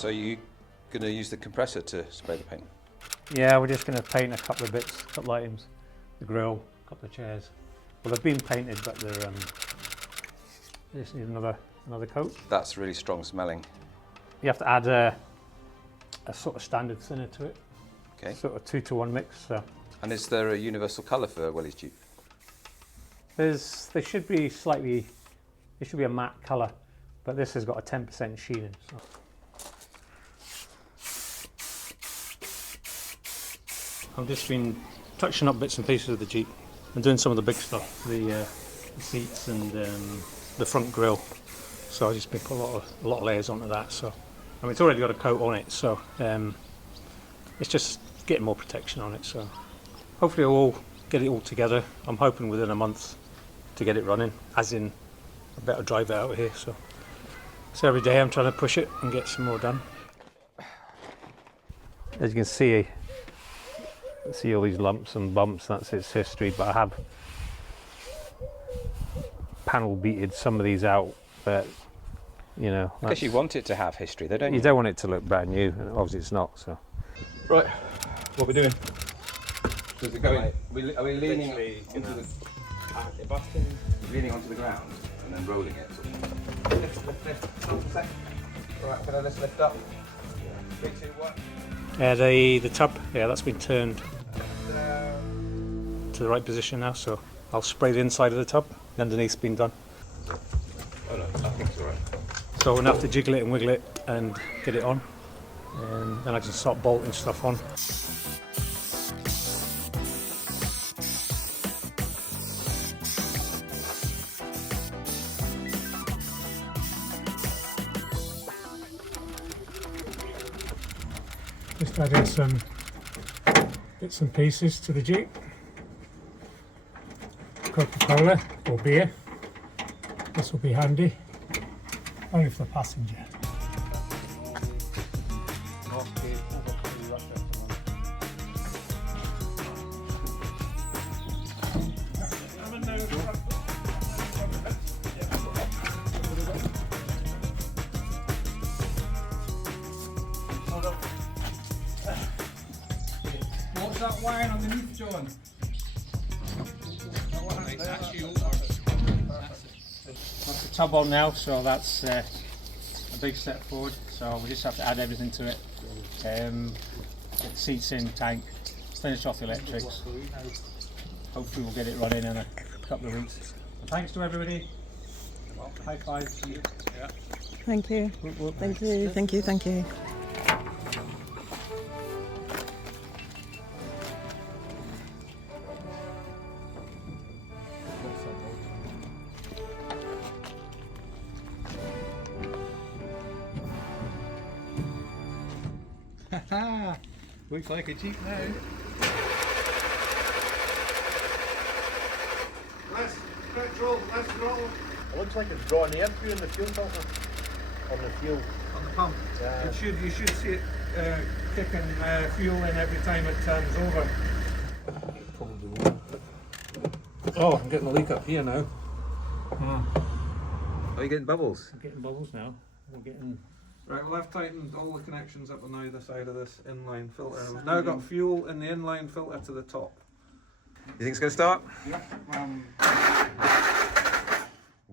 So you're going to use the compressor to spray the paint? Yeah, we're just going to paint a couple of bits, a couple of items. The grill, a couple of chairs. Well, they've been painted, but they just need another coat. That's really strong smelling. You have to add a sort of standard thinner to it. Okay. Sort of 2-to-1 mix. So. And is there a universal colour for Willys Jeep? There should be slightly, it should be a matte colour, but this has got a 10% sheen in. So. I've just been touching up bits and pieces of the Jeep and doing some of the big stuff, the seats and the front grille. So I've just been putting a lot of layers onto that. So I mean, it's already got a coat on it, so it's just getting more protection on it. So hopefully we'll get it all together. I'm hoping within a month to get it running, as in I better drive it out of here. So every day I'm trying to push it and get some more done. As you can see all these lumps and bumps, that's its history, but I have panel beated some of these out, but you know, I guess you want it to have history, though, don't you? You don't want it to look brand new, and obviously it's not. So right, what are we doing? Does it go in? Are we leaning into the leaning onto the ground and then rolling it? Lift. Right, can I just lift up? 3, 2, 1. The tub, that's been turned to the right position now, so I'll spray the inside of the tub. The underneath's been done. Oh no, I think it's alright. So we'll have to jiggle it and wiggle it and get it on, and then I can start bolting stuff on. Just added some bits and pieces to the Jeep. Coca-Cola or beer. This will be handy, only for the passenger. What's that wire underneath, John? That's the tub on now, so that's a big step forward. So we just have to add everything to it. Get the seats in, tank, finish off the electrics. Hopefully we'll get it running in a couple of weeks. And thanks to everybody. High five. Yeah. Thank you. Thank you. Thank you. Thank you. Looks like a Jeep now. Less petrol, less throttle. It looks like it's drawing air through in the fuel filter. On the fuel. On the pump. Yeah. You should see it kicking fuel in every time it turns over. Oh, I'm getting a leak up here now. Are you getting bubbles? I'm getting bubbles now. We're getting. Right, well I've tightened all the connections up on either side of this inline filter. We've now got fuel in the inline filter to the top. You think it's going to start? Yep.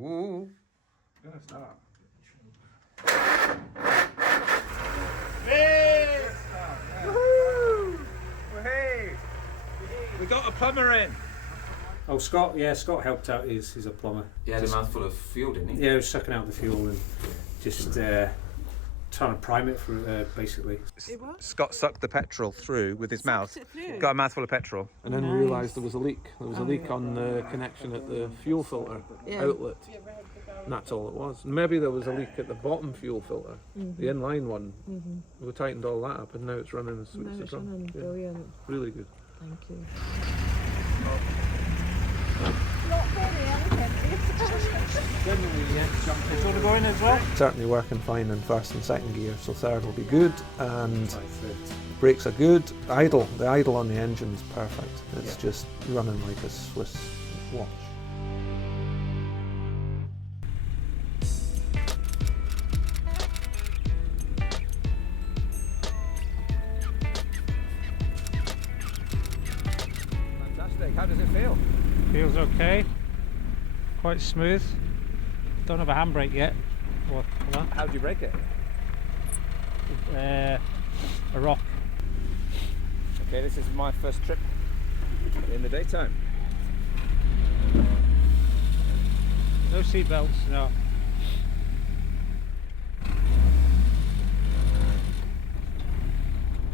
Ooh. It's gonna start. Hey! Woohoo! Hey! We got a plumber in. Oh, Scott. Yeah, Scott helped out. He's a plumber. He had a mouthful of fuel, didn't he? Yeah, he was sucking out the fuel and just trying to prime it for basically. Scott sucked the petrol through with his mouth. it through? Got a mouthful of petrol. And then realised there was a leak. There was a leak on the connection at the fuel filter outlet. And that's all it was. And maybe there was a leak at the bottom fuel filter, the inline one. We tightened all that up and now it's running as sweet as it's run. Yeah. Brilliant. Really good. Thank you. Certainly working fine in first and second gear, so third will be good, and brakes are good. The idle on the engine's perfect. It's just running like a Swiss watch. feels okay. Quite smooth. Don't have a handbrake yet. Or, How do you break it? a rock. Okay, this is my first trip in the daytime. No seat belts, no.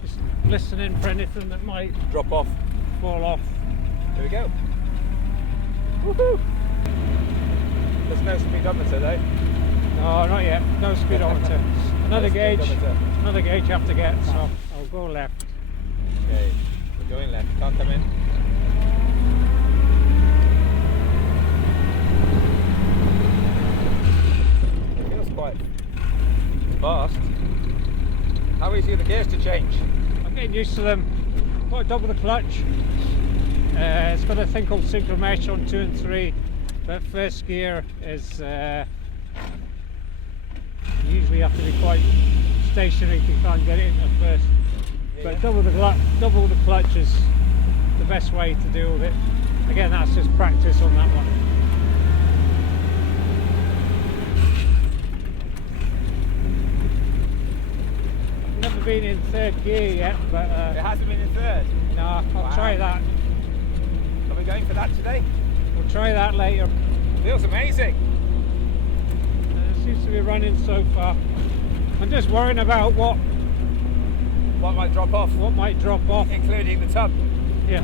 Just listening for anything that might Drop off. fall off. Here we go. Woohoo! There's no speedometer though. No, not yet. No speedometer. Another No gauge. speedometer. Another gauge you have to get. So I'll go left. Okay, we're going left. Can't come in. It feels quite fast. How easy are the gears to change? I'm getting used to them. Quite double the clutch. It's got a thing called synchro mesh on 2 and 3. But first gear is you usually have to be quite stationary if you can't get it in at first. But double the clutch is the best way to deal with it. Again, that's just practice on that one. I've never been in third gear yet, but It hasn't been in third. no, I'll Wow. try that. Are we going for that today? We'll try that later. Feels amazing. It seems to be running so far. I'm just worrying about what What might drop off, might drop off. including the tub. Yeah.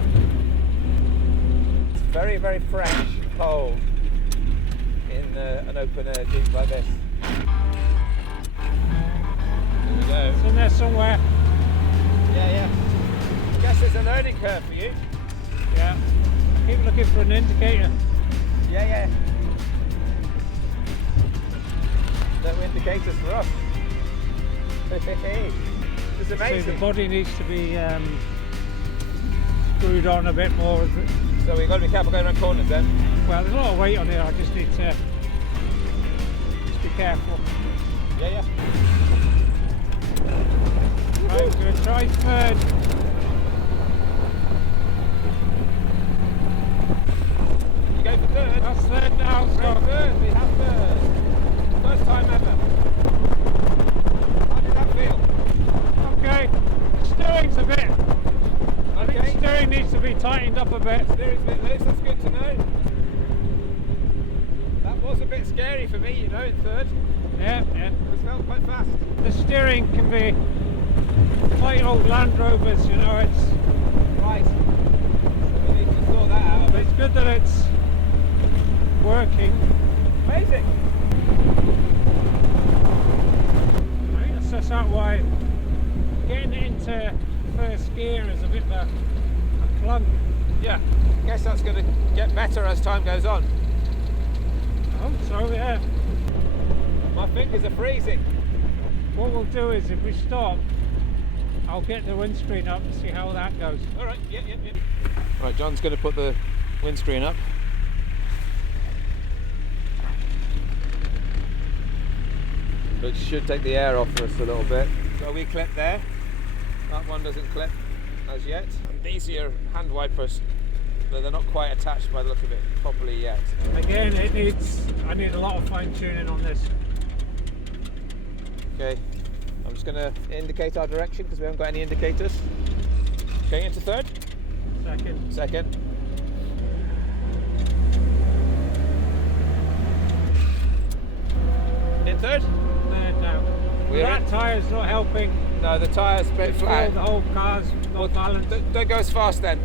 It's very, very fresh, cold in an open air Jeep like this. Here we go. It's in there somewhere. Yeah. I guess there's a learning curve for you. Yeah. Keep looking for an indicator. Yeah. No indicators for us. It's So the amazing. body needs to be screwed on a bit more. So we've got to be careful going around corners then. Well, there's a lot of weight on here. I just need to just be careful. Yeah. Right, I'm going to try third. You go for third. That's third now. Great So third. We have third. First time ever. How did that feel? okay. Steering's a bit. I think Okay. steering needs to be tightened up a bit. Steering's a bit loose, that's good to know. That was a bit scary for me, you know, in third. Yeah. It felt quite fast. The steering can be quite old Land Rovers, you know. It's Right. So we need to sort that out a bit. it's good that it's working. Amazing. I think that's just out why getting it into first gear is a bit of a clunk. Yeah. Guess that's going to get better as time goes on. I hope so, yeah. My fingers are freezing. What we'll do is if we stop, I'll get the windscreen up and see how that goes. All right. Yeah. Right, John's going to put the windscreen up. Which should take the air off for us a little bit. So we clip there. That one doesn't clip as yet. And these are hand wipers, but they're not quite attached by the look of it properly yet. Again, I need a lot of fine tuning on this. Okay, I'm just going to indicate our direction because we haven't got any indicators. Going into third, second. In third? Third now. We're That in. tyre's not helping. No, the tyre's a bit flat. The whole car's not balanced. Don't go as fast then.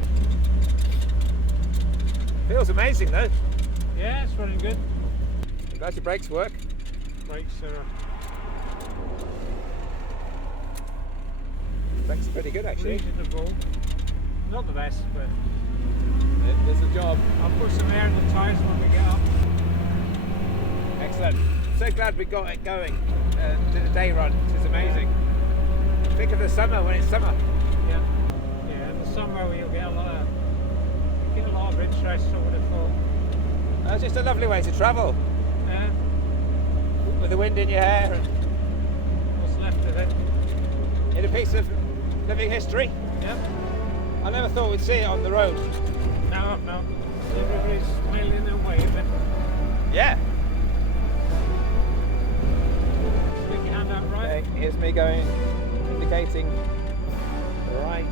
Feels amazing though. Yeah, it's running good. I'm glad your brakes work. Brakes are Brakes are pretty good actually. reasonable. Not the best, but It does the job. I'll put some air in the tyres when we get up. Excellent. So glad we got it going. Did a day run. It's amazing. Think of the summer when it's summer. Yeah. Yeah, in the summer you'll get a lot of interest, I would have thought. It's just a lovely way to travel Yeah. with the wind in your hair and What's left of it? in a piece of living history. Yep. I never thought we'd see it on the road. No. Everybody's milling away a bit. Yeah. Stick your hand out right. Okay, here's me going, indicating right.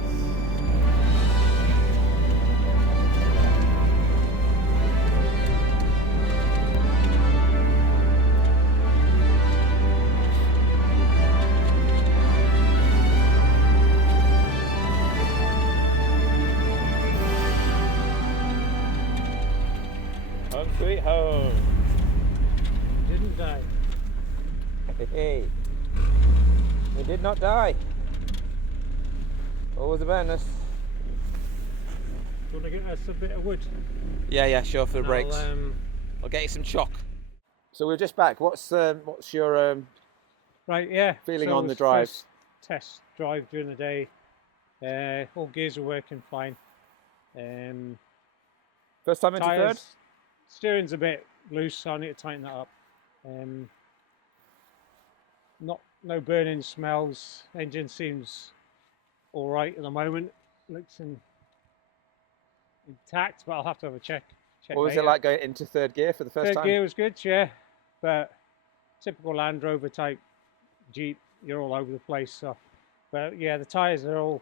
Home sweet home. Didn't die. Hey, we did not die. Always a bonus. Do you want to get us a bit of wood? Yeah, sure, for the brakes. I'll get you some chalk. So we're just back. What's your Right, yeah. feeling so on it the was drive? first test drive during the day. All gears are working fine. First time into third? Tyres, steering's a bit loose, so I need to tighten that up. No burning smells. Engine seems all right at the moment. Looks intact, but I'll have to have a check. What was it later. like going into third gear for the first Third time? gear was good, yeah, but typical Land Rover type Jeep, you're all over the place. So, but yeah, the tyres are all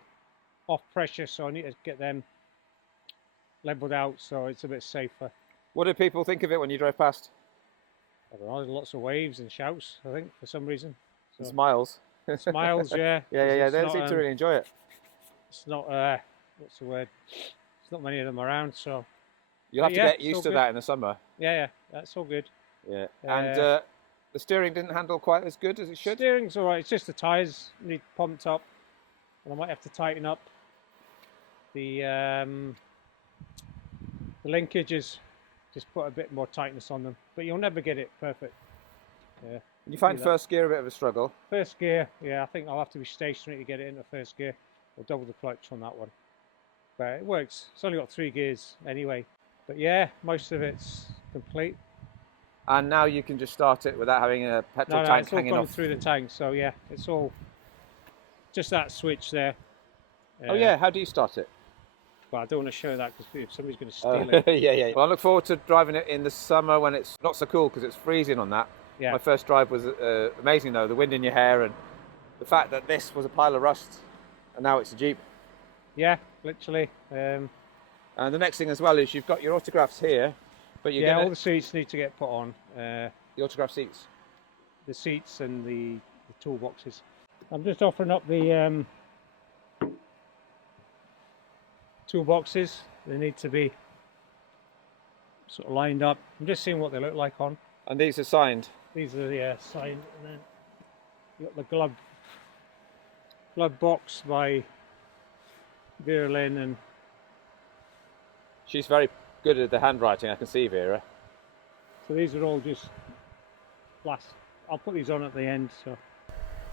off pressure, so I need to get them leveled out so it's a bit safer. What did people think of it when you drove past? I don't know, there's lots of waves and shouts, I think, for some reason. So, Smiles. smiles, yeah. Yeah. It's They not, seem to really enjoy it. It's not, what's the word? There's not many of them around, so You'll have But to yeah, get it's used all to good. that in the summer. yeah, that's all good. Yeah. And the steering didn't handle quite as good as it should. Steering's all right. It's just the tyres need pumped up, and I might have to tighten up the linkages. Just put a bit more tightness on them, but you'll never get it perfect. Yeah. You find that. first gear a bit of a struggle. First gear, yeah, I think I'll have to be stationary to get it into first gear, or double the clutch on that one. But it works. It's only got 3 gears anyway. But yeah, most of it's complete. And now you can just start it without having a petrol No, tank it's all hanging gone off. through the tank, so yeah, it's all just that switch there. Oh yeah, how do you start it? But I don't want to show that because if somebody's going to Oh, steal it. yeah. Well, I look forward to driving it in the summer when it's not so cool because it's freezing on that. Yeah. My first drive was amazing though, the wind in your hair and the fact that this was a pile of rust and now it's a Jeep. Yeah, literally. And the next thing as well is you've got your autographs here, but you're Yeah, gonna all the seats need to get put on. the autograph seats. The seats and the toolboxes. I'm just offering up the toolboxes. They need to be sort of lined up. I'm just seeing what they look like on. And these are signed. These are signed, and then you got the glove box by Vera Lynn, and She's very good at the handwriting, I can see, Vera. so these are all just last. I'll put these on at the end, so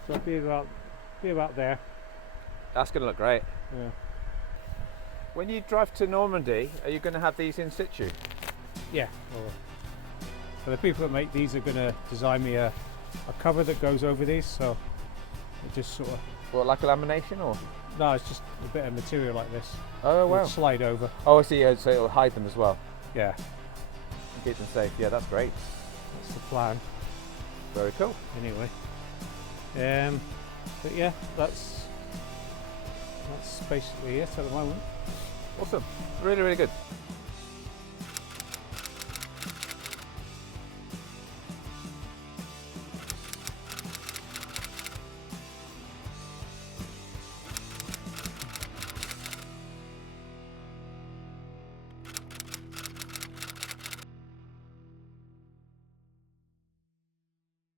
it'll be about there. That's going to look great. Yeah. When you drive to Normandy, are you going to have these in situ? Yeah. So the people that make these are going to design me a cover that goes over these, so it just sort of. What, like a lamination or? No, it's just a bit of material like this. Oh It'll wow. slide over. Oh, I see. So it'll hide them as well. Yeah, And keep them safe. Yeah, that's great. that's the plan. Very cool. Anyway. But yeah, that's basically it at the moment. Awesome. Really, really good.